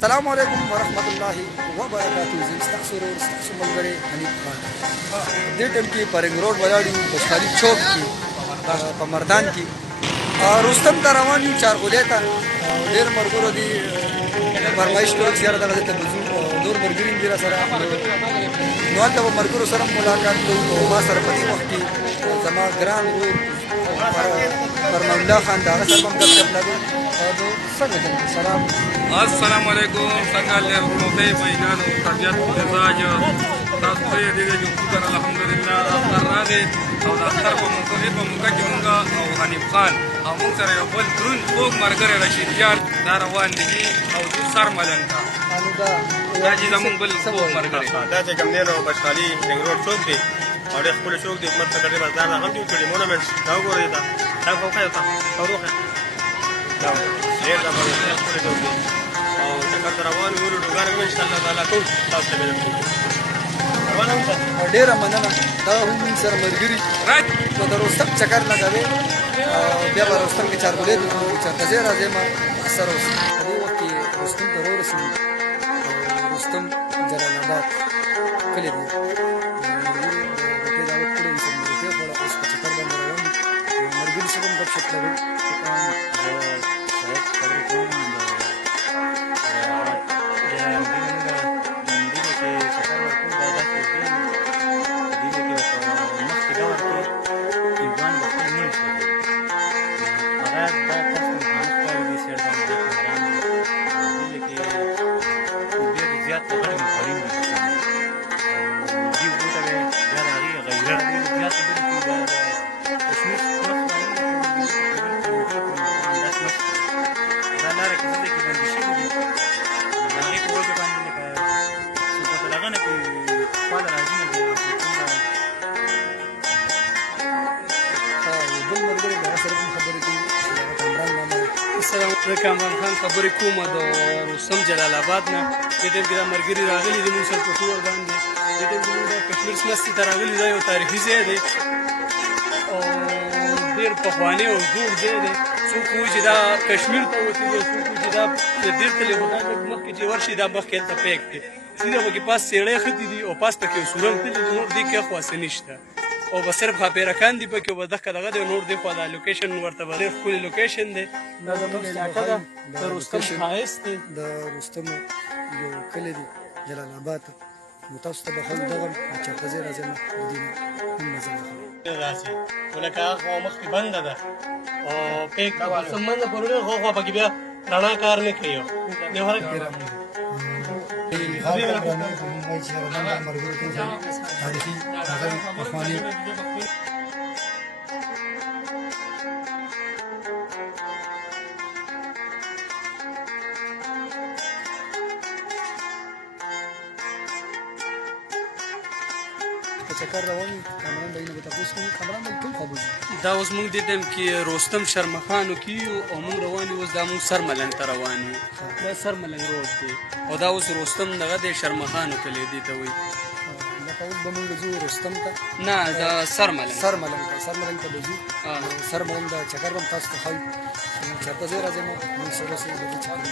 السلام علیکم ورحمت الله وبرکاتہ. زمستاسو سرور ستاسو ملګری حنیف خان دې ټیم کې په رنګ روډ ولاړ یو په شالي چوک کې په مردان کې رستم ته روان یو چارغولې ته. ډېر ملګرو دي فرمایش کړو چې یاره دغه ته بځو نور ملګري دي راسره نو هلته به ملګرو سره ملاقات کوو. ما سره په دې وخت کې زما ګران ورور فرمان الله خان د هغه سره به هم ګپ شپ لګو. څنګه ته سلام السلام علیکم. څنګه له ورته مینانو طبيعت مزاج تاسو یې دې جوړ الحمدلله اختر راغی او د اختر په موقع کې موږ او حنیف خان او موږ سره یو بل درون خوږ ملګری رشید جان دا روان دي او د سر ملنګ دا چې زموږ بل خوږ ملګری دا چې کوم دی نو بشخالي رنګ روډ چوک دی او ډېر ښکلی چوک دی. حکومت سکرټري بازار نه هم جوړ کړي مونومنټس دا وګورئ دا وښایه ته تودوخه ډېر زبردست ښکلی چوک دی او چکر ته روان یو ډوګار به انشاءالله تعالی ټول تاسو ته به ډېره مننه. دا هم موږ سره ملګري نو د رستم چکر لګوي بیا به رستم کې چارګولې ته چېرته ځې راځې ما سره اوسي. په دې وخت کې رستم ته راورسېدو. رستم جلال آباد کلی دی. ملګرو روټۍ دعوت کړی وي سره مې روټۍ خوړه. اوس په چکر باندې روان یو ملګري سره هم ګپ شپ لګوو. کامران خان خبرې کوم د رستم جلال آباد نه. دې ټیم کې دا ملګري راغلي دي موږ سره په ټور باندې. دې ټیم کې موږ د کشمیر سمستي ته راغلي. دا یو تاریخي ځای دی او ډېر پخوانی او زوړ ځای دی. څوک وایي چې دا کشمیر ته وتلي دي، څوک وایي چې دا دیر تللی خو دا مخکې چې ورشي دا مخکې هلته پیک دی. سیده پکې پاس څېړۍ ختې دي او پاس پکې یو سورنګ تللی دی. نور دې کې اخوا څه نشته او به صرف ښاپېرکان دي پکې او به دغه دغه دی. نور دې خوا دا لوکیشن ورته به ډېر ښکلې لوکیشن دی. دا زموږ علاقه ده د رستم ښایست دی. د رستم یو کلی دی جلال آباد. نو تاسو ته به ښه دغه چېرته ځې راځې نو د دې نه هم مزه اخلو. راسي خو لکه هغه مخکې بنده ده او پیک سمنده پرونه خو خوا پکې بیا رڼا کار نه کوي. یو هر تاریخي هغه پخواني چکر روان یو. کامران بهینه به تپوس کوو. کامران بهی کوم خوا بوځي؟ دا اوس موږ دې ټایم کې رستم شرمخانو کې یو او موږ روان یو. اوس دا موږ سر ملنګ ته روان یو. دا سر ملنګ روډ دی او دا اوس رستم دغه دی شرمخانو کلی دې ته وایي. لکه اوس به موږ ځو رستم ته؟ نه دا سر ملنګ سر ملنګ ته. سر ملنګ ته به ځو. سر ملنګ دا چکر به هم تاسو ته ښایو. چېرته ځې راځې مو موږ سره اوسئ د دې چکر به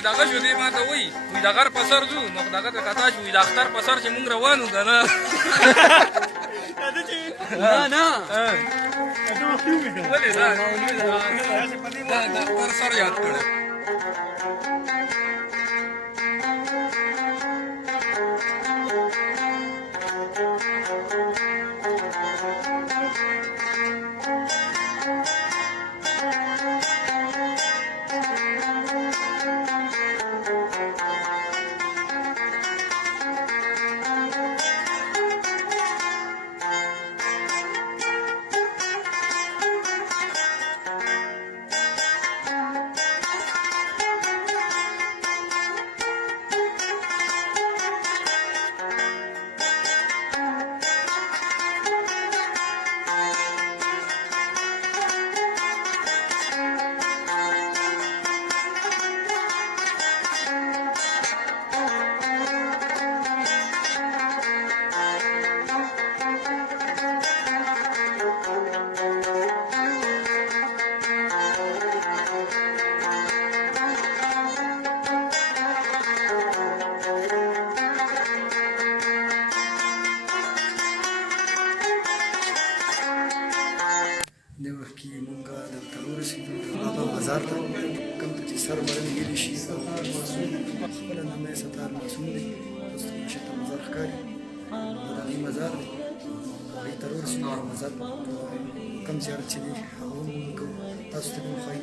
چې دغه شو دی ما ته وایي وایي د غر په سر ځو نو دغه ته کتا شو وایي د اختر په سر چې مونږ روان وو که نه نه ولې دا د اختر سر یاد کړی د وخت کې مونږ دلته ورسېدو د بابا مزار ته کوم ته چې سر مړن ویلی شي خپله نامه یې ستار معصوم دی تاسو ته مشهته مزار ښکاري دا د هغې مزار دی هغې ته ورسېدو د مزار کوم زیارت چې دی هغه هم مونږ کوو تاسو ته به وښایي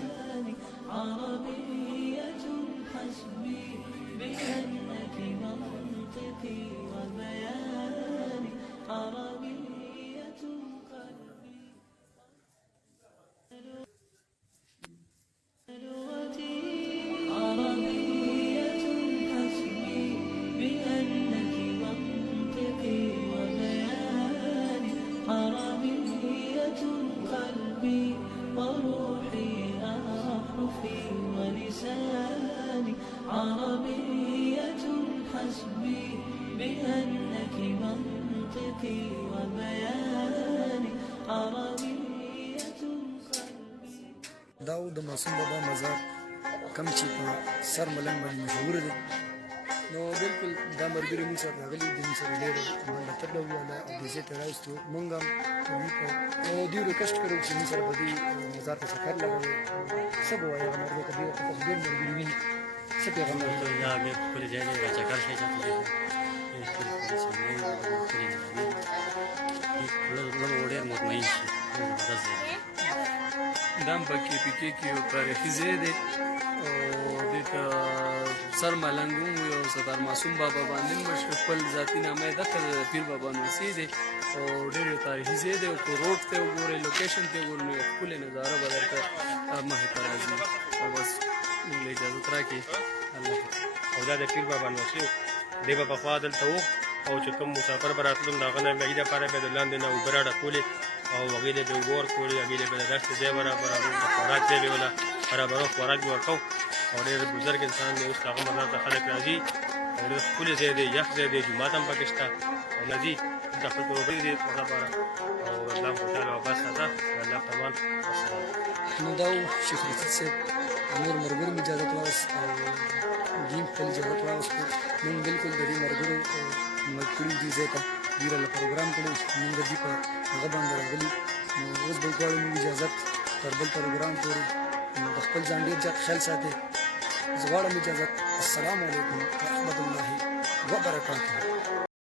عربية حسبي بأنك منطقي وبياني عربية قلبي. دا و د معصوم بابا مزار کوم چې په سر ملنګ باندې مشهور دی نو بالکل دا ملګري موږ سره راغلي دي موږ سره ډېر منډه تړلې وه او دې ځای ته راوستو موږ هم دوی ریکویسټ کړی چې موږ سره به دې مزار ته چکر لګوي څه به وایي هغه ملګري ته ډېر ملګري ویني څه پیغام ورکوي یا مې خپلې ځای نه راچکر شي چې ډېر مطمئن شي دا هم په KPK کې یو تاریخي ځای دی او دې ته سر ملنګ هم وي او سردار معصوم بابا باندې مشهور خپل ذاتي نامه یې دغه د پیر بابا نوسي دی او ډېر یو تاریخي ځای دی او که روډ ته وګورئ لوکیشن ته وګورئ نو یو ښکلې نظاره به درته مخې ته راځي او بس موږ له اجازت راکړي الله او دا د پیر بابا نوسي دی به پخوا دلته و او چې کوم مسافر به راتلل د هغه نه به یې دپاره به د لاندې نه اوبه راډکولې او هغې له به اوبه ورکولې هغې له به د دښتې ځای برابرول د خوراک ځای به وله برابرول خوراک به ورکوو او ډېر بزرګ انسان دی اوس د هغه مزار ته خلک راځي او ډېر ښکلی ځای دی یخ ځای دی جومات هم پکې شته او راځي دلته خپل پروګرام دی په لپاره او الله خوشحاله او بس ساته الله پامان والسلام. نو دا و شیخ رشید صاحب نور ملګرو مې اجازت واغوست او دوی خپل اجازت واغوستو موږ بالکل د دې ملګرو مړ کړي دې ځای ته دوی راله پروګرام کړی موږ د دوی په هغه باندې راغلي نو اوس به غواړو موږ اجازت تر بل پروګرام پورې نو د خپل ځان ډېر زیات خیال ساتئ زه غواړم اجازت السلام علیکم ورحمة الله وبرکاته.